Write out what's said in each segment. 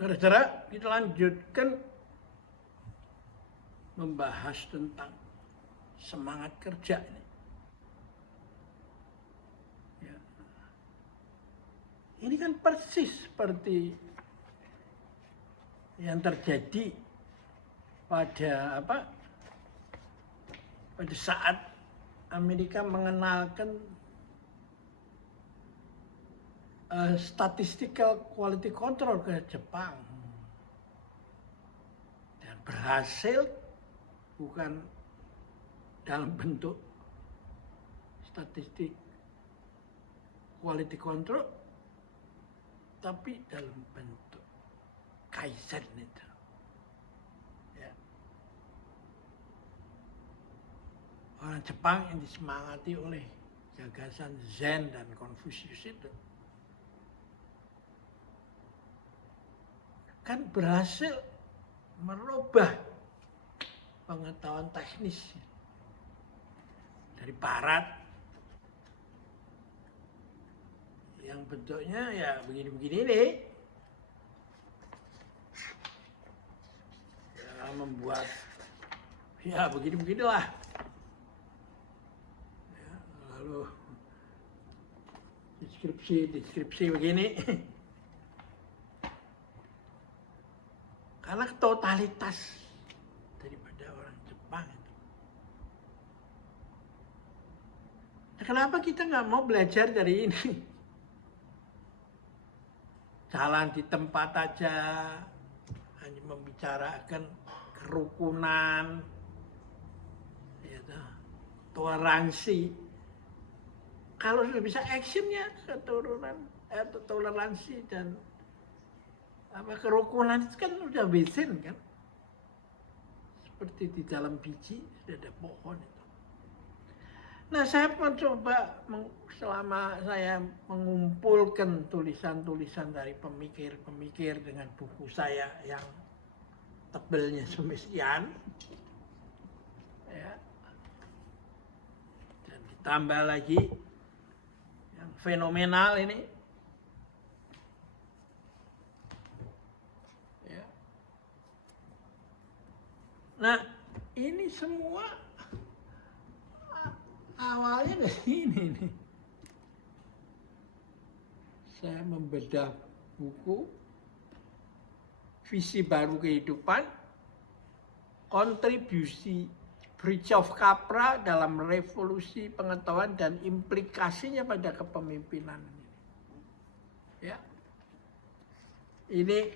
Saudara-saudara, kita lanjutkan membahas tentang semangat kerja ini. Ya. Ini kan persis seperti yang terjadi pada pada saat Amerika mengenalkan statistical quality control ke Jepang, dan berhasil bukan dalam bentuk statistik quality control, tapi dalam bentuk kaizen itu. Ya. Orang Jepang yang disemangati oleh gagasan Zen dan Confucius itu kan berhasil merubah pengetahuan teknis dari barat yang bentuknya ya begini-begini ini, ya membuat ya begini-beginilah, ya, lalu deskripsi begini. Karena totalitas daripada orang Jepang itu. Nah, kenapa kita nggak mau belajar dari ini? Jalan di tempat aja, hanya membicarakan kerukunan, toleransi. Kalau sudah bisa actionnya, toleransi dan kerukunan itu kan udah besin kan, seperti di dalam biji sudah ada pohon itu. Nah, saya mencoba selama saya mengumpulkan tulisan-tulisan dari pemikir-pemikir dengan buku saya yang tebelnya semestian, ya, dan ditambah lagi yang fenomenal ini. Nah, ini semua awalnya dari ini nih. Saya membedah buku Visi Baru Kehidupan, kontribusi Fritjof Capra dalam revolusi pengetahuan dan implikasinya pada kepemimpinan. Ya. Ini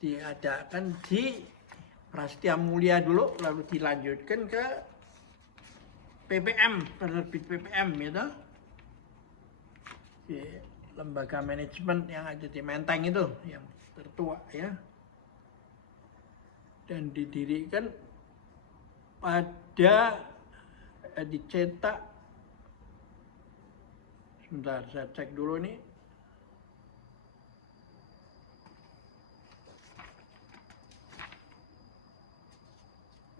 diadakan di Prastya Mulia dulu, lalu dilanjutkan ke PPM, penerbit PPM gitu, di lembaga manajemen yang ada di Menteng itu, yang tertua ya, dan didirikan pada dicetak, sebentar saya cek dulu nih,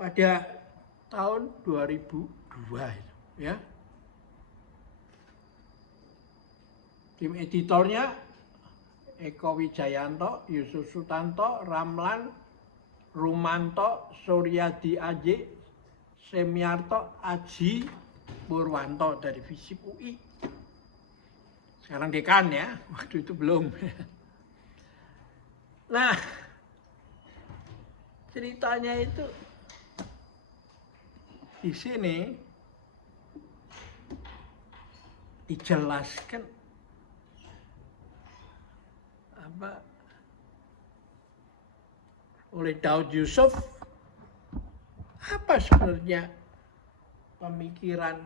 pada tahun 2002 itu, ya. Tim editornya Eko Wijayanto, Yusuf Sutanto, Ramlan, Rumanto, Suryadi Aji, Semyarto, Aji, Purwanto dari FISIP UI. Sekarang dekan ya, waktu itu belum. Nah, ceritanya itu di sini dijelaskan oleh Daud Yusuf apa sebenarnya pemikiran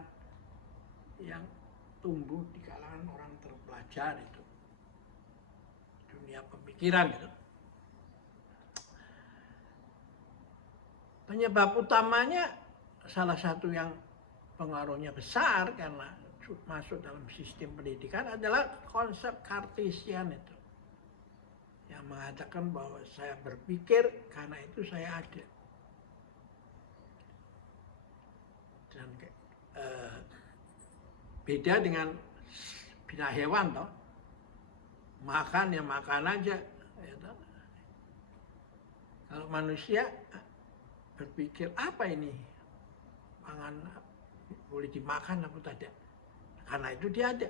yang tumbuh di kalangan orang terpelajar itu, dunia pemikiran itu. Penyebab utamanya, salah satu yang pengaruhnya besar karena masuk dalam sistem pendidikan adalah konsep Cartesian itu, yang mengatakan bahwa saya berpikir karena itu saya ada. Dan beda dengan bina hewan toh, makan ya makan aja, ya toh. Kalau manusia berpikir apa ini pangan boleh dimakan apa tidak, karena itu dia ada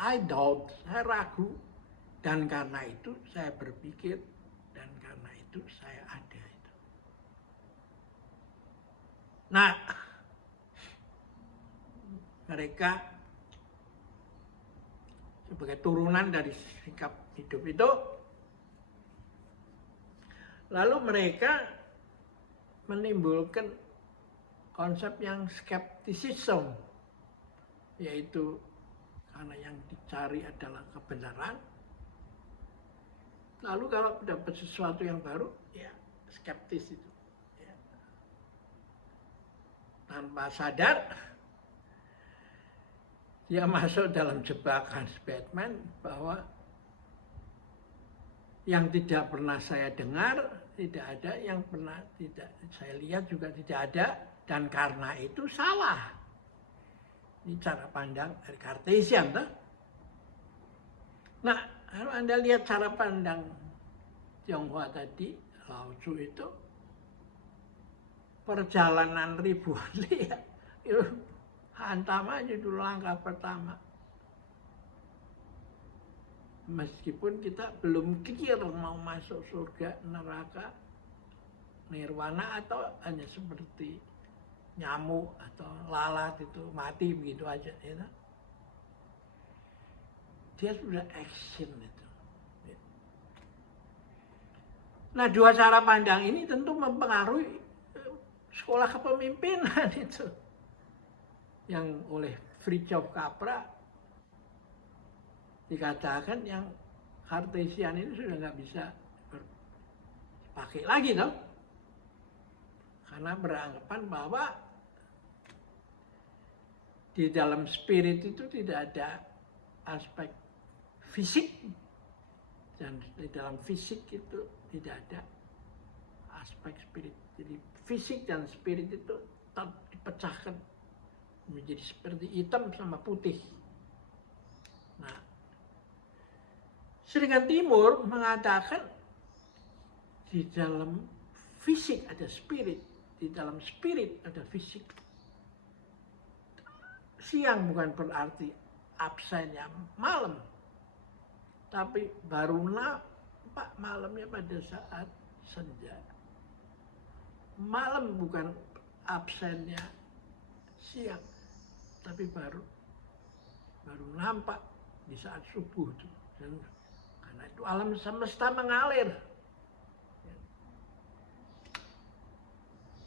I doubt, saya ragu, dan karena itu saya berpikir, dan karena itu saya ada itu. Nah, mereka sebagai turunan dari sikap hidup itu, lalu mereka menimbulkan konsep yang skeptisisme, yaitu karena yang dicari adalah kebenaran. Lalu kalau dapat sesuatu yang baru, ya skeptis itu. Ya. Tanpa sadar, dia masuk dalam jebakan Batman bahwa yang tidak pernah saya dengar tidak ada, yang pernah tidak saya lihat juga tidak ada, dan karena itu salah. Ini cara pandang dari Cartesian, toh? Nah, kalau Anda lihat cara pandang Tionghoa tadi, Lao Tzu itu, perjalanan ribuan lihat, itu hantam aja dulu langkah pertama. Meskipun kita belum clear mau masuk surga, neraka, nirwana, atau hanya seperti nyamuk atau lalat itu mati begitu aja, ya. Dia sudah action itu. Nah, dua cara pandang ini tentu mempengaruhi sekolah kepemimpinan itu, yang oleh Fritjof Capra dikatakan yang Cartesian ini sudah nggak bisa dipakai lagi, toh, karena beranggapan bahwa di dalam spirit itu tidak ada aspek fisik, dan di dalam fisik itu tidak ada aspek spirit. Jadi fisik dan spirit itu dipecahkan menjadi seperti hitam sama putih. Nah, Sedangkan Timur mengatakan di dalam fisik ada spirit, di dalam spirit ada fisik. Siang bukan berarti absennya malam, tapi baru nampak malamnya pada saat senja. Malam bukan absennya siang, tapi baru nampak di saat subuh itu. Dan karena itu alam semesta mengalir.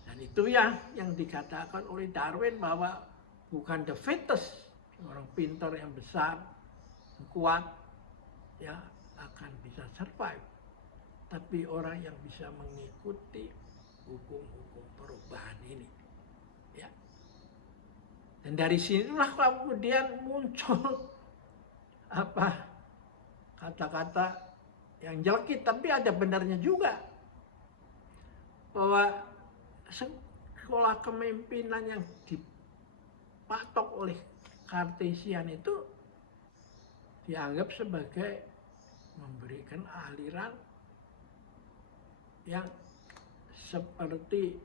Dan itu yang dikatakan oleh Darwin bahwa bukan the fittest, orang pintar yang besar, yang kuat, ya akan bisa survive. Tapi orang yang bisa mengikuti hukum-hukum perubahan ini. Ya. Dan dari sinilah kemudian muncul kata-kata yang jelekit, tapi ada benarnya juga. Bahwa sekolah kepemimpinan yang dipatok oleh Cartesian itu dianggap sebagai memberikan aliran yang seperti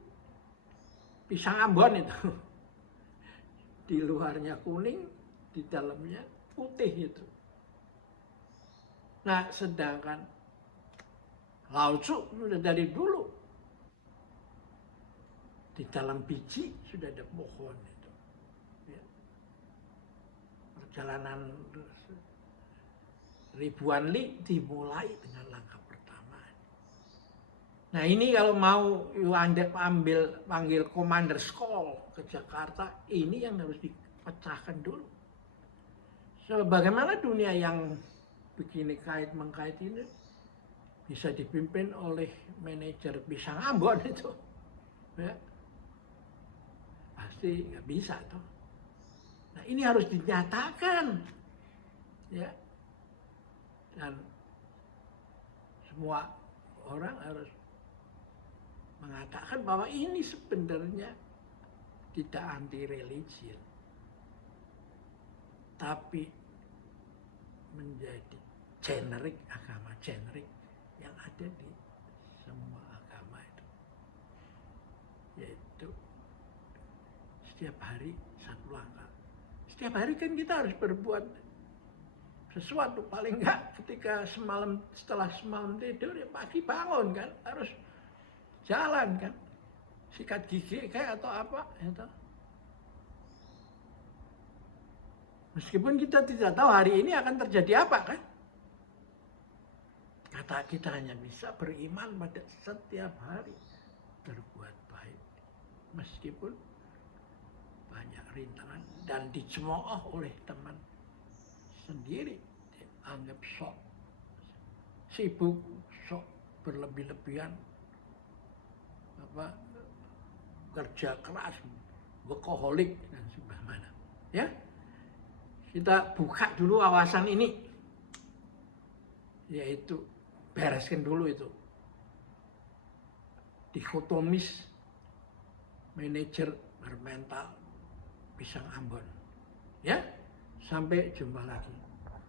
pisang Ambon itu. Di luarnya kuning, di dalamnya putih itu. Nah, sedangkan Lao Tzu sudah dari dulu di dalam biji sudah ada pohon itu. Ya. Perjalanan ribuan li dimulai dengan langkah pertama. Nah, ini kalau mau Anda panggil Commander Call ke Jakarta, ini yang harus dipecahkan dulu. So, bagaimana dunia yang begini kait-mengkait ini bisa dipimpin oleh manajer pisang Ambon itu? Ya. Pasti nggak bisa tuh. Nah, ini harus dinyatakan, ya, dan semua orang harus mengatakan bahwa ini sebenarnya tidak anti religion, tapi menjadi generik, agama generik yang ada di semua agama. Setiap hari kan kita harus berbuat sesuatu, paling enggak ketika setelah semalam tidur ya pagi bangun kan, harus jalan kan, sikat gigi kayak atau apa gitu. Meskipun kita tidak tahu hari ini akan terjadi apa kan. Kata kita hanya bisa beriman pada setiap hari berbuat baik. Meskipun banyak rintangan dan dicemooh oleh teman sendiri, dianggap sok sibuk, sok berlebih-lebihan, kerja keras, workaholic dan sebagainya. Ya, kita buka dulu wawasan ini, yaitu bereskan dulu itu dikotomis manajer bermental pisang Ambon. Ya, sampai jumpa lagi.